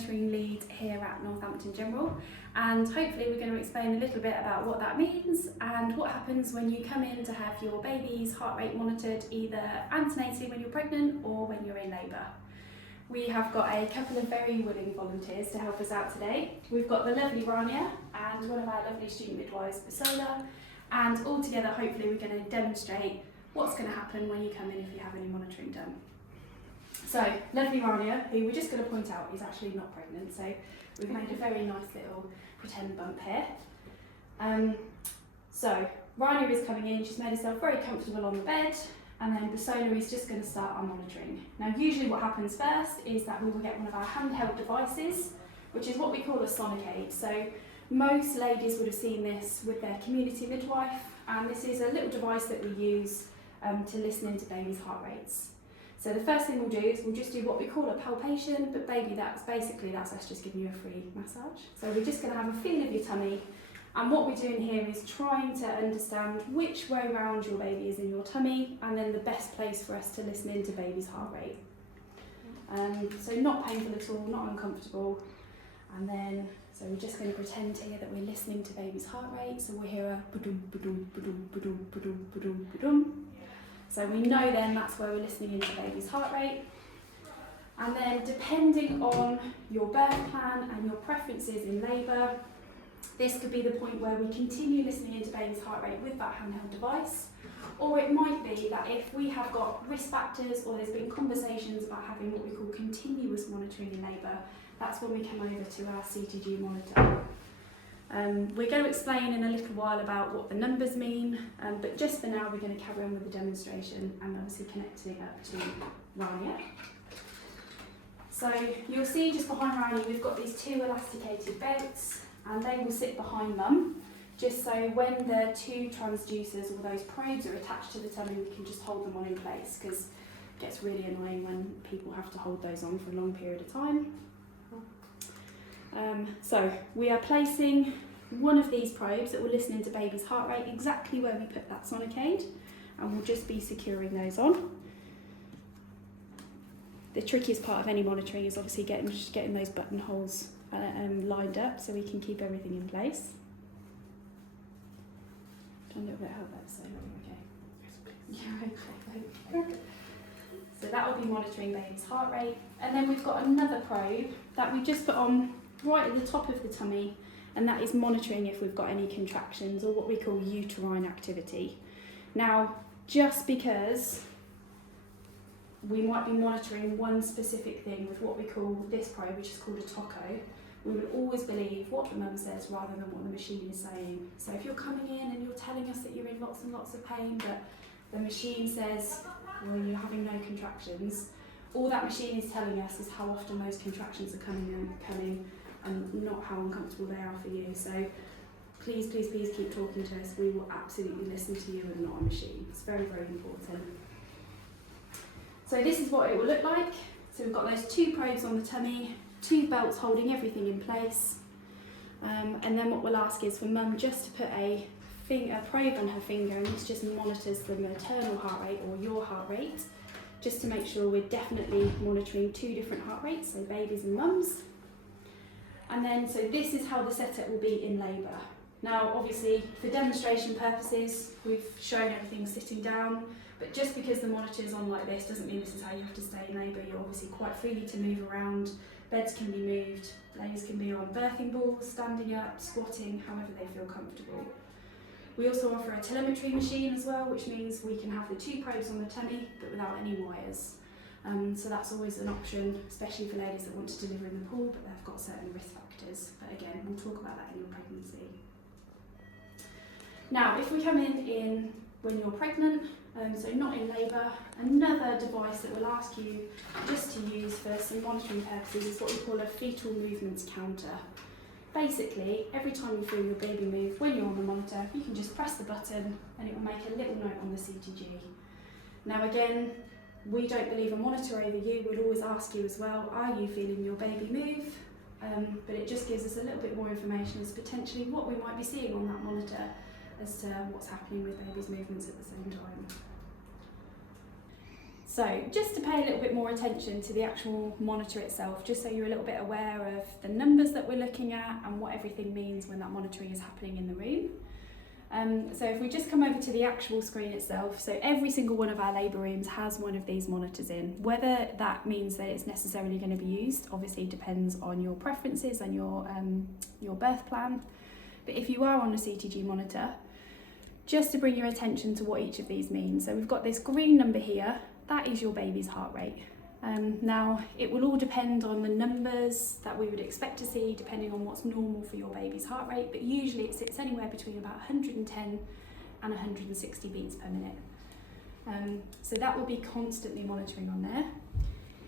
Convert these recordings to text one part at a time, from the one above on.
monitoring lead here at Northampton General, and hopefully we're going to explain a little bit about what that means and what happens when you come in to have your baby's heart rate monitored either antenatally when you're pregnant or when you're in labour. We have got a couple of very willing volunteers to help us out today. We've got the lovely Rania and one of our lovely student midwives, Basola, and all together hopefully we're going to demonstrate what's going to happen when you come in if you have any monitoring done. So, lovely Rania, who we're just going to point out is actually not pregnant, so we've made a very nice little pretend bump here. So, Rania is coming in, she's made herself very comfortable on the bed, and then Basola is just going to start our monitoring. Now, usually what happens first is that we will get one of our handheld devices, which is what we call a sonic aid. So, most ladies would have seen this with their community midwife, and this is a little device that we use to listen into babies' heart rates. So the first thing we'll do is we'll just do what we call a palpation, but baby, that's us just giving you a free massage. So we're just going to have a feel of your tummy, and what we're doing here is trying to understand which way round your baby is in your tummy, and then the best place for us to listen into baby's heart rate. So not painful at all, not uncomfortable, and then so we're just going to pretend here that we're listening to baby's heart rate. So we'll hear a ba-dum, ba-dum, ba-dum, ba-dum, ba-dum, ba-dum, ba-dum. So we know then that's where we're listening into baby's heart rate. And then depending on your birth plan and your preferences in labour, this could be the point where we continue listening into baby's heart rate with that handheld device. Or it might be that if we have got risk factors or there's been conversations about having what we call continuous monitoring in labour, that's when we come over to our CTG monitor. We're going to explain in a little while about what the numbers mean, but just for now we're going to carry on with the demonstration and obviously connecting it up to Rania. So you'll see just behind Rania we've got these two elasticated belts, and they will sit behind mum, just so when the two transducers or those probes are attached to the tummy we can just hold them on in place, because it gets really annoying when people have to hold those on for a long period of time. So we are placing one of these probes that will listen into baby's heart rate exactly where we put that sonic aid, and we'll just be securing those on. The trickiest part of any monitoring is obviously getting those buttonholes lined up so we can keep everything in place. Done a little bit of help there, so okay. Yeah, okay. So that will be monitoring baby's heart rate, and then we've got another probe that we just put on right at the top of the tummy, and that is monitoring if we've got any contractions or what we call uterine activity. Now, just because we might be monitoring one specific thing with what we call this probe, which is called a toco, we will always believe what the mum says rather than what the machine is saying. So if you're coming in and you're telling us that you're in lots and lots of pain, but the machine says, well, you're having no contractions, all that machine is telling us is how often those contractions are coming and not how uncomfortable they are for you. So please, please, please keep talking to us. We will absolutely listen to you and not a machine. It's very, very important. So this is what it will look like. So we've got those two probes on the tummy, two belts holding everything in place. And then what we'll ask is for mum just to put a probe on her finger, and this just monitors the maternal heart rate or your heart rate, just to make sure we're definitely monitoring two different heart rates, so babies and mums. And then, so this is how the setup will be in labour. Now, obviously, for demonstration purposes, we've shown everything sitting down, but just because the monitor's on like this doesn't mean this is how you have to stay in labour. You're obviously quite freely to move around. Beds can be moved, ladies can be on birthing balls, standing up, squatting, however they feel comfortable. We also offer a telemetry machine as well, which means we can have the two probes on the tummy, but without any wires. So that's always an option, especially for ladies that want to deliver in the pool, but they've got certain risk factors. But again, we'll talk about that in your pregnancy. Now, if we come in when you're pregnant, so not in labour, another device that we'll ask you just to use for some monitoring purposes is what we call a fetal movements counter. Basically, every time you feel your baby move when you're on the monitor, you can just press the button and it will make a little note on the CTG. Now again, we don't believe a monitor over you. We'll always ask you as well, are you feeling your baby move? But it just gives us a little bit more information as potentially what we might be seeing on that monitor as to what's happening with baby's movements at the same time. So just to pay a little bit more attention to the actual monitor itself, just so you're a little bit aware of the numbers that we're looking at and what everything means when that monitoring is happening in the room. So if we just come over to the actual screen itself, so every single one of our labour rooms has one of these monitors in. Whether that means that it's necessarily going to be used obviously depends on your preferences and your birth plan. But if you are on a CTG monitor, just to bring your attention to what each of these means. So we've got this green number here, that is your baby's heart rate. Now, it will all depend on the numbers that we would expect to see depending on what's normal for your baby's heart rate, but usually it sits anywhere between about 110 and 160 beats per minute. So that will be constantly monitoring on there.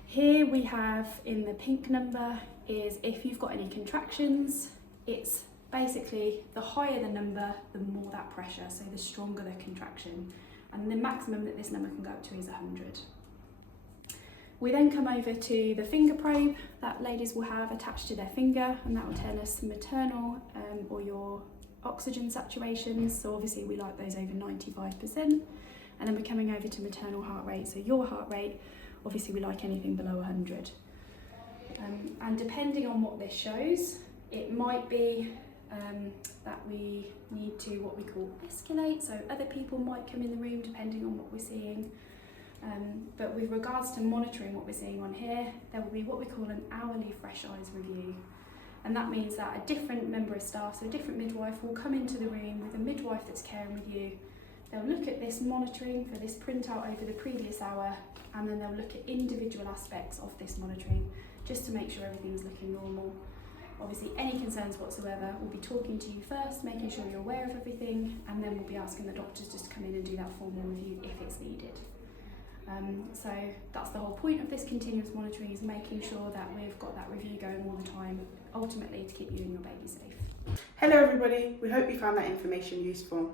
Here we have in the pink number is if you've got any contractions, it's basically the higher the number, the more that pressure, so the stronger the contraction. And the maximum that this number can go up to is 100. We then come over to the finger probe that ladies will have attached to their finger, and that will tell us maternal or your oxygen saturations. So obviously we like those over 95%. And then we're coming over to maternal heart rate. So your heart rate, obviously we like anything below 100. And depending on what this shows, it might be that we need to what we call escalate. So other people might come in the room depending on what we're seeing. But with regards to monitoring what we're seeing on here, there will be what we call an hourly fresh eyes review. And that means that a different member of staff, so a different midwife, will come into the room with a midwife that's caring with you. They'll look at this monitoring for this printout over the previous hour, and then they'll look at individual aspects of this monitoring just to make sure everything's looking normal. Obviously, any concerns whatsoever, we'll be talking to you first, making sure you're aware of everything, and then we'll be asking the doctors just to come in and do that formal review if it's needed. So that's the whole point of this continuous monitoring, is making sure that we've got that review going all the time, ultimately to keep you and your baby safe. Hello everybody, we hope you found that information useful.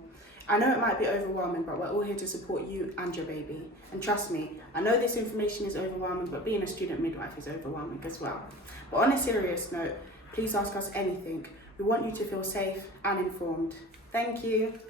I know it might be overwhelming, but we're all here to support you and your baby. And trust me, I know this information is overwhelming, but being a student midwife is overwhelming as well. But on a serious note, please ask us anything. We want you to feel safe and informed. Thank you.